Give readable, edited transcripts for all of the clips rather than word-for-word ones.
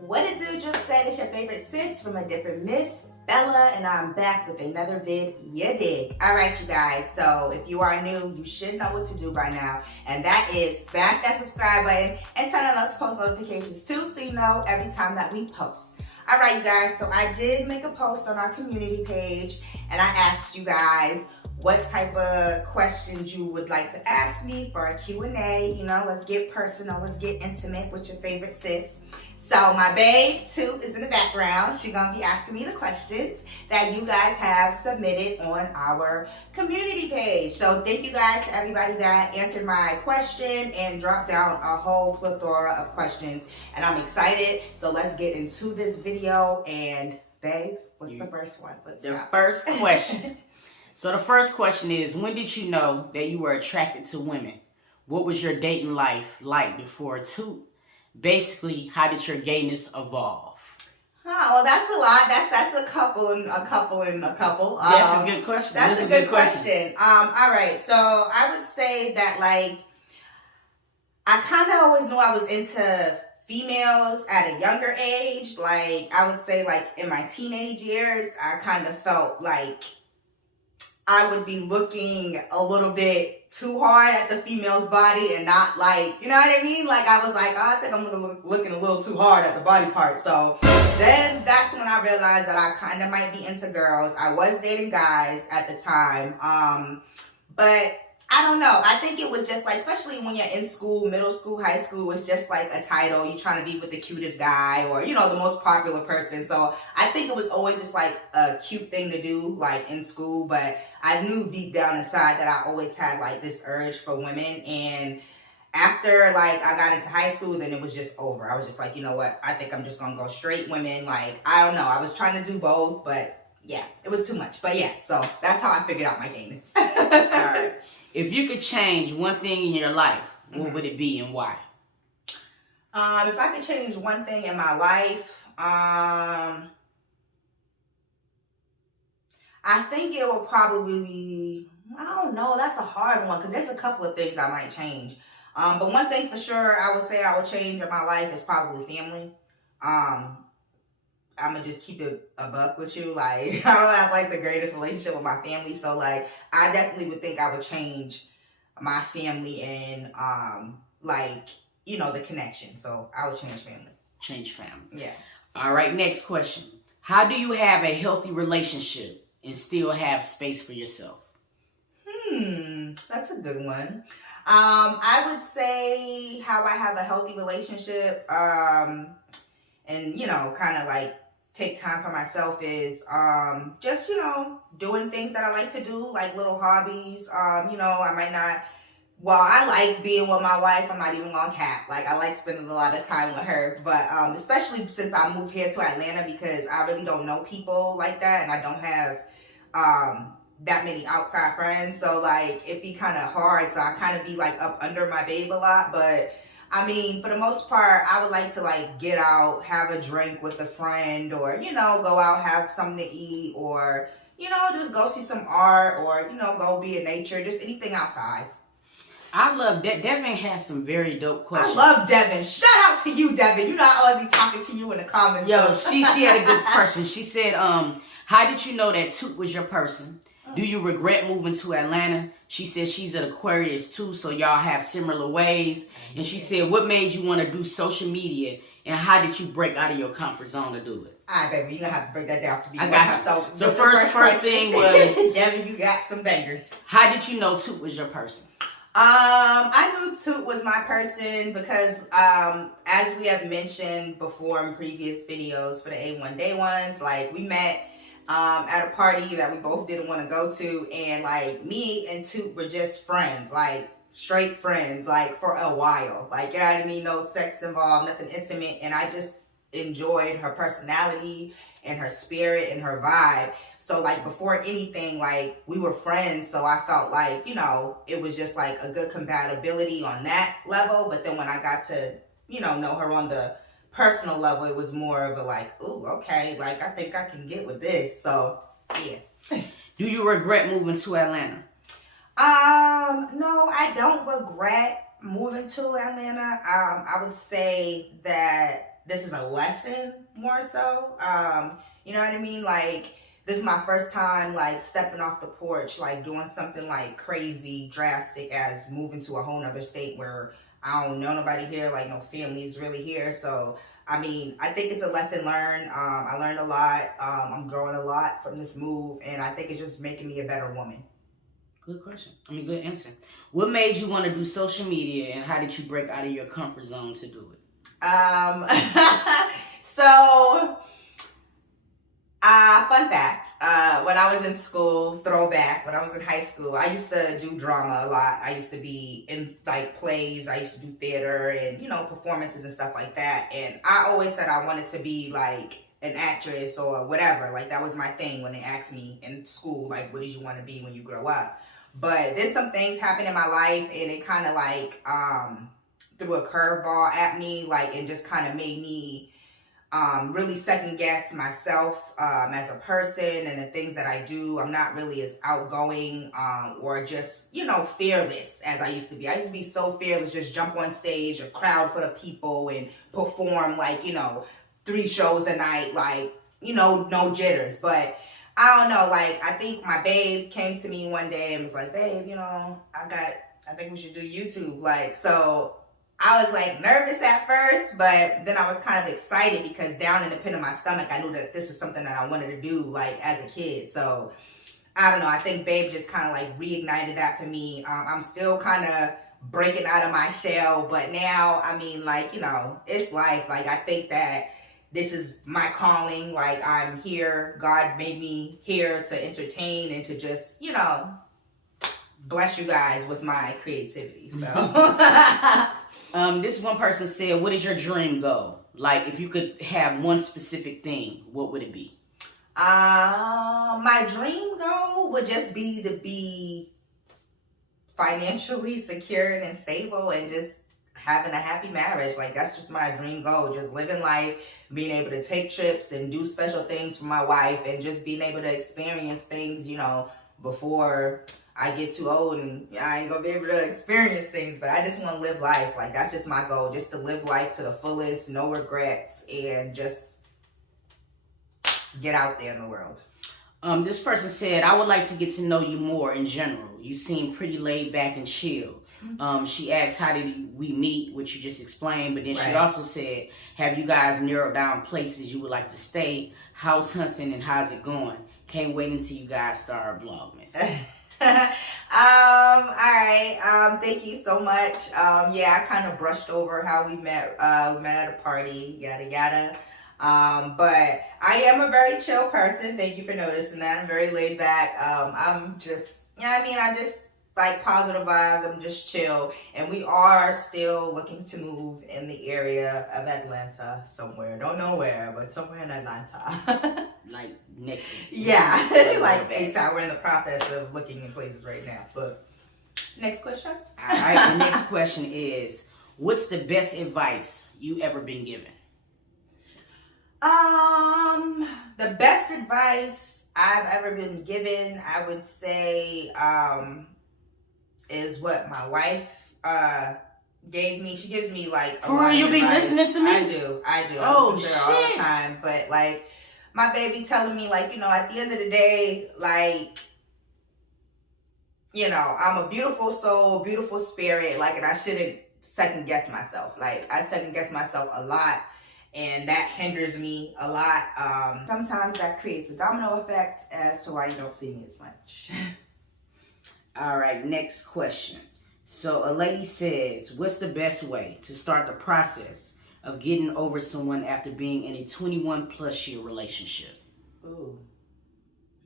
What it do, Drip said, it's your favorite sis from a different Miss Bella, and I'm back with another vid, you dig. Alright you guys, so if you are new, you should know what to do by now, and that is smash that subscribe button and turn on those post notifications too, so you know every time that we post. Alright you guys, so I did make a post on our community page, and I asked you guys what type of questions you would like to ask me for a Q&A. You know, let's get personal, let's get intimate with your favorite sis. So my babe, Toot, is in the background. She's going to be asking me the questions that you guys have submitted on our community page. So thank you guys to everybody that answered my question and dropped down a whole plethora of questions. And I'm excited. So let's get into this video. And babe, what's the first one? First question. So the first question is, when did you know that you were attracted to women? What was your dating life like before Toot? Basically, how did your gayness evolve? Well, that's a lot. That's a couple and a couple and a couple. That's a good question. That's a good question. All right. So I would say that, like, I kind of always knew I was into females at a younger age. Like, I would say, like, in my teenage years, I kind of felt like I would be looking a little bit too hard at the female's body and not, like, you know what I mean? Like, I was like, oh, I think I'm looking a little too hard at the body part. So then that's when I realized that I kind of might be into girls. I was dating guys at the time. But I don't know. I think it was just like, especially when you're in school, middle school, high school, it's just like a title. You're trying to be with the cutest guy or, you know, the most popular person. So I think it was always just like a cute thing to do, like in school. But I knew deep down inside that I always had like this urge for women. And after like I got into high school, then it was just over. I was just like, you know what? I think I'm just going to go straight women. Like, I don't know. I was trying to do both, but yeah, it was too much. But yeah, so that's how I figured out my gayness. All right. If you could change one thing in your life, what would it be and why? If I could change one thing in my life, I think it would probably be, I don't know, that's a hard one because there's a couple of things I might change. But one thing for sure I would say I would change in my life is probably family. I'm gonna just keep it a buck with you. Like, I don't have like the greatest relationship with my family. So like, I definitely would think I would change my family and like, you know, the connection. So I would change family. Change family. Yeah. All right, next question. How do you have a healthy relationship and still have space for yourself? That's a good one. I would say how I have a healthy relationship and, you know, kind of like take time for myself is just, you know, doing things that I like to do, like little hobbies. You know, I might not, well, I like being with my wife. I'm not even gonna cap. Like, I like spending a lot of time with her. But especially since I moved here to Atlanta, because I really don't know people like that. And I don't have that many outside friends. So, like, it'd be kind of hard. So I kind of be, like, up under my babe a lot. But I mean, for the most part, I would like to, like, get out, have a drink with a friend, or, you know, go out, have something to eat, or, you know, just go see some art, or, you know, go be in nature, just anything outside. I love that. Devin has some very dope questions. I love Devin. Shout out to you, Devin. You know I always be talking to you in the comments. Yo, she had a good question. She said, how did you know that Toot was your person? Do you regret moving to Atlanta? She said she's an Aquarius too, so y'all have similar ways. And she said, what made you want to do social media? And how did you break out of your comfort zone to do it? All right, baby, you're going to have to break that down for me. I got you. So first thing was, Devin, you got some bangers. How did you know Toot was your person? I knew Toot was my person because, as we have mentioned before in previous videos for the A1 Day Ones, like, we met at a party that we both didn't want to go to, and like, me and Toot were just friends, like straight friends, like for a while, like, you know what I mean, no sex involved, nothing intimate, and I just enjoyed her personality and her spirit and her vibe. So like, before anything, like, we were friends, so I felt like, you know, it was just like a good compatibility on that level. But then when I got to, you know her on the personal level, it was more of a like, ooh, okay, like, I think I can get with this. So yeah. Do you regret moving to Atlanta? No, I don't regret moving to Atlanta. I would say that this is a lesson more so. You know what I mean? Like, this is my first time, like, stepping off the porch, like, doing something, like, crazy, drastic as moving to a whole nother state where I don't know nobody here, like, no family's really here. So, I mean, I think it's a lesson learned. I learned a lot. I'm growing a lot from this move, and I think it's just making me a better woman. Good question. Good answer. What made you want to do social media, and how did you break out of your comfort zone to do it? So, fun fact, when I was in school, throwback, when I was in high school, I used to do drama a lot. I used to be in, like, plays. I used to do theater and, you know, performances and stuff like that. And I always said I wanted to be, like, an actress or whatever. Like, that was my thing when they asked me in school, like, what did you want to be when you grow up? But then some things happened in my life, and it kind of, like, threw a curveball at me, like, and just kind of made me really second guess myself as a person and the things that I do. I'm not really as outgoing or just, you know, fearless as I used to be. I used to be so fearless, just jump on stage, a crowd full of people, and perform, like, you know, 3 shows a night, like, you know, no jitters. But I don't know, like, I think my babe came to me one day and was like, babe, you know, I think we should do YouTube. Like, so I was, like, nervous at first, but then I was kind of excited because down in the pit of my stomach, I knew that this is something that I wanted to do, like, as a kid. So, I don't know, I think babe just kind of, like, reignited that for me. I'm still kind of breaking out of my shell, but now, I mean, like, you know, it's life. Like, I think that this is my calling. Like, I'm here. God made me here to entertain and to just, you know, bless you guys with my creativity. So, this one person said, what is your dream goal? Like, if you could have one specific thing, what would it be? My dream goal would just be to be financially secured and stable and just having a happy marriage. Like, that's just my dream goal. Just living life, being able to take trips and do special things for my wife, and just being able to experience things, you know, before I get too old and I ain't gonna be able to experience things. But I just want to live life. Like, that's just my goal, just to live life to the fullest, no regrets, and just get out there in the world. This person said, I would like to get to know you more in general. You seem pretty laid back and chill. She asked, how did we meet, which you just explained, but then she also said, have you guys narrowed down places you would like to stay, house hunting, and how's it going? Can't wait until you guys start Vlogmas. All right. Thank you so much. Yeah, I kind of brushed over how we met. We met at a party, yada yada. But I am a very chill person. Thank you for noticing that. I'm very laid back. I'm just, yeah, I mean, I just like positive vibes. I'm just chill. And we are still looking to move in the area of Atlanta somewhere. Don't know where, but somewhere in Atlanta. Like next week. Yeah, like ASAP. We're in the process of looking in places right now. But next question. All right, the next question is, what's the best advice you ever been given? The best advice I've ever been given, I would say, is what my wife gave me. She gives me like a lot of you be advice. listening to me? I do. Oh, I listen to her all the time. But like my baby telling me, like, you know, at the end of the day, like, you know, I'm a beautiful soul, beautiful spirit, like, and I shouldn't second guess myself. Like, I second guess myself a lot, and that hinders me a lot. Sometimes that creates a domino effect as to why you don't see me as much. All right, next question. So a lady says, what's the best way to start the process of getting over someone after being in a 21 plus year relationship? Ooh,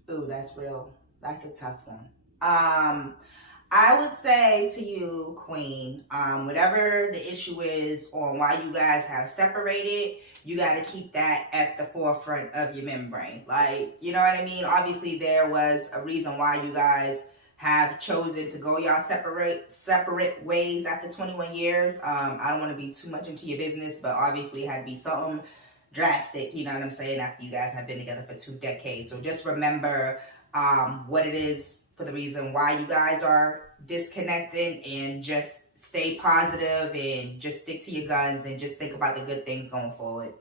that's real. That's a tough one. I would say to you, Queen, whatever the issue is on why you guys have separated, you got to keep that at the forefront of your membrane. Like, you know what I mean? Obviously, there was a reason why you guys have chosen to go y'all separate ways after 21 years. I don't want to be too much into your business, but obviously it had to be something drastic, you know what I'm saying, after you guys have been together for 2 decades. So just remember what it is for the reason why you guys are disconnected, and just stay positive and just stick to your guns and just think about the good things going forward.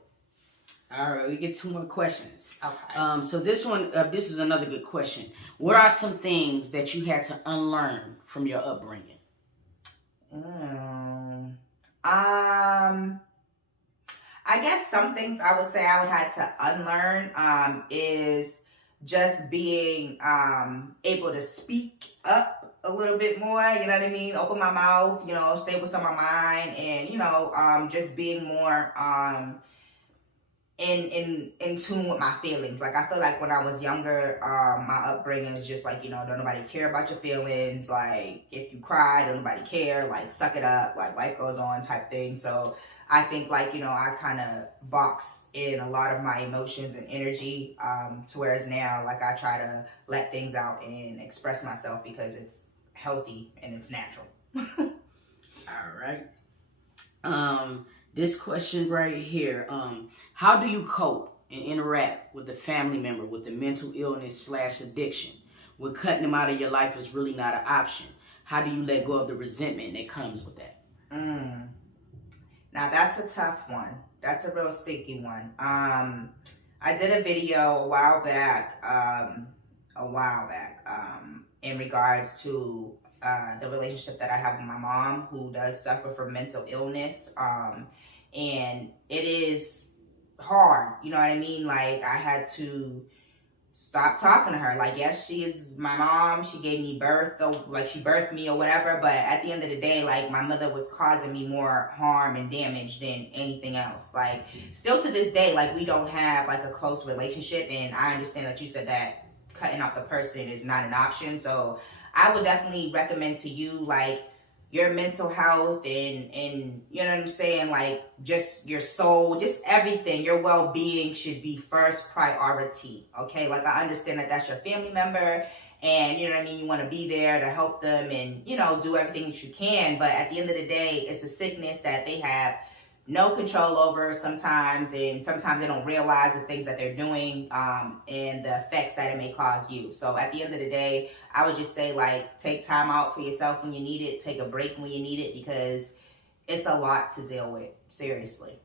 All right, we get 2 more questions. Okay. So this one, this is another good question. What are some things that you had to unlearn from your upbringing? I guess some things I would say I would have to unlearn is just being able to speak up a little bit more, you know what I mean? Open my mouth, you know, say what's on my mind, and, you know, just being more in tune with my feelings. Like, I feel like when I was younger, my upbringing was just like, you know, don't nobody care about your feelings. Like, if you cry, don't nobody care. Like, suck it up. Like, life goes on type thing. So I think, like, you know, I kind of box in a lot of my emotions and energy, to whereas now, like, I try to let things out and express myself because it's healthy and it's natural. All right. This question right here. How do you cope and interact with a family member with a mental illness / addiction? When cutting them out of your life is really not an option. How do you let go of the resentment that comes with that? Now that's a tough one. That's a real sticky one. I did a video a while back, in regards to the relationship that I have with my mom, who does suffer from mental illness. And it is hard, you know what I mean? Like, I had to stop talking to her. Like, yes, she is my mom. She gave me birth, or like she birthed me or whatever. But at the end of the day, like, my mother was causing me more harm and damage than anything else. Like, still to this day, like, we don't have like a close relationship. And I understand that you said that cutting out the person is not an option. So I would definitely recommend to you, like, your mental health and you know what I'm saying, like, just your soul, just everything, your well-being should be first priority, okay? Like, I understand that that's your family member and, you know what I mean, you want to be there to help them and, you know, do everything that you can, but at the end of the day, it's a sickness that they have no control over sometimes, and sometimes they don't realize the things that they're doing and the effects that it may cause you. So at the end of the day, I would just say, like, take time out for yourself when you need it, take a break when you need it, because it's a lot to deal with, seriously.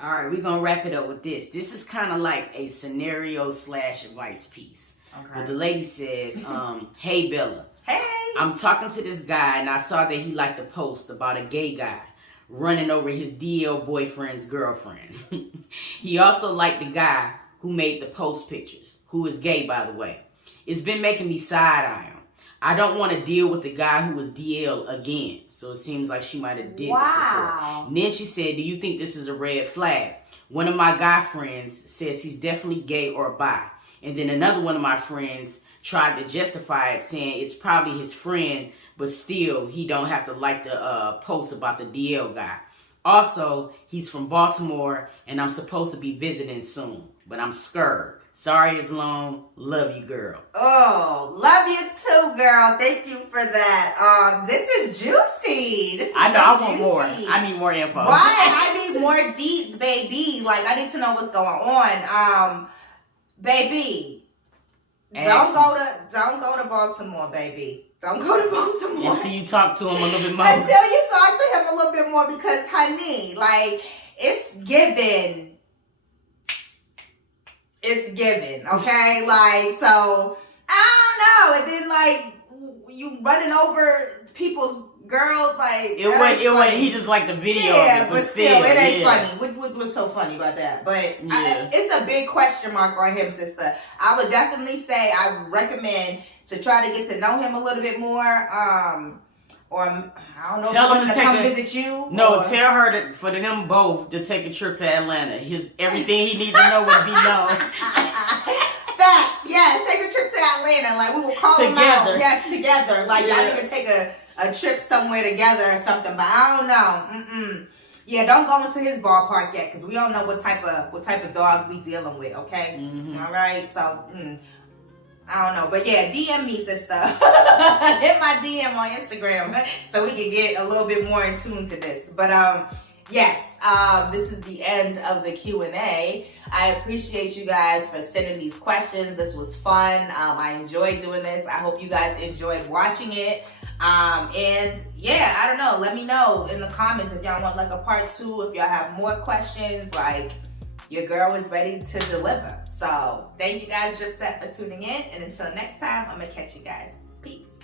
All right, we're going to wrap it up with this. This is kind of like a scenario / advice piece. Okay. But the lady says, hey, Bella. Hey. I'm talking to this guy, and I saw that he liked a post about a gay guy running over his DL boyfriend's girlfriend. He also liked the guy who made the post pictures, who is gay, by the way. It's been making me side-eye him. I don't want to deal with the guy who was DL again. So it seems like she might have did this before. And then she said, do you think this is a red flag? One of my guy friends says he's definitely gay or bi. And then another one of my friends tried to justify it, saying it's probably his friend, but still, he don't have to like the post about the DL guy. Also, he's from Baltimore, and I'm supposed to be visiting soon, but I'm scared. Sorry it's long. Love you, girl. Oh, love you too, girl. Thank you for that. This is juicy. This is I know. I want juicy. more. I need more info. Right. I need more deets, baby. Like, I need to know what's going on. Baby, don't go to Baltimore, baby. Don't go to Baltimore. Until you talk to him a little bit more. Until you talk to him a little bit more, because, honey, like, it's given. It's given, okay? Like, so, I don't know. And then, like, you running over people's girls, like, it wasn't, he just liked the video. Yeah, but still, it ain't funny. What's so funny about that? But it's a big question mark on him, sister. I would definitely say I would recommend to try to get to know him a little bit more. Or I don't know, tell him to come visit you. No, tell her for them both to take a trip to Atlanta. Everything he needs to know would be known. Facts, yeah, take a trip to Atlanta. Like, we will call him out. Yes, together. Like, y'all need to take a trip somewhere together or something. But I don't know. Yeah, don't go into his ballpark yet, because we don't know what type of dog we dealing with. Okay, all right. So I don't know, but yeah, DM me, sister. Hit my DM on Instagram so we can get a little bit more in tune to this. But yes, this is the end of the Q&A. I appreciate you guys for sending these questions. This was fun. I enjoyed doing this. I hope you guys enjoyed watching it. And yeah, I don't know. Let me know in the comments if y'all want like a part 2, if y'all have more questions. Like, your girl is ready to deliver. So thank you guys, Drip Set, for tuning in. And until next time, I'm gonna catch you guys. Peace.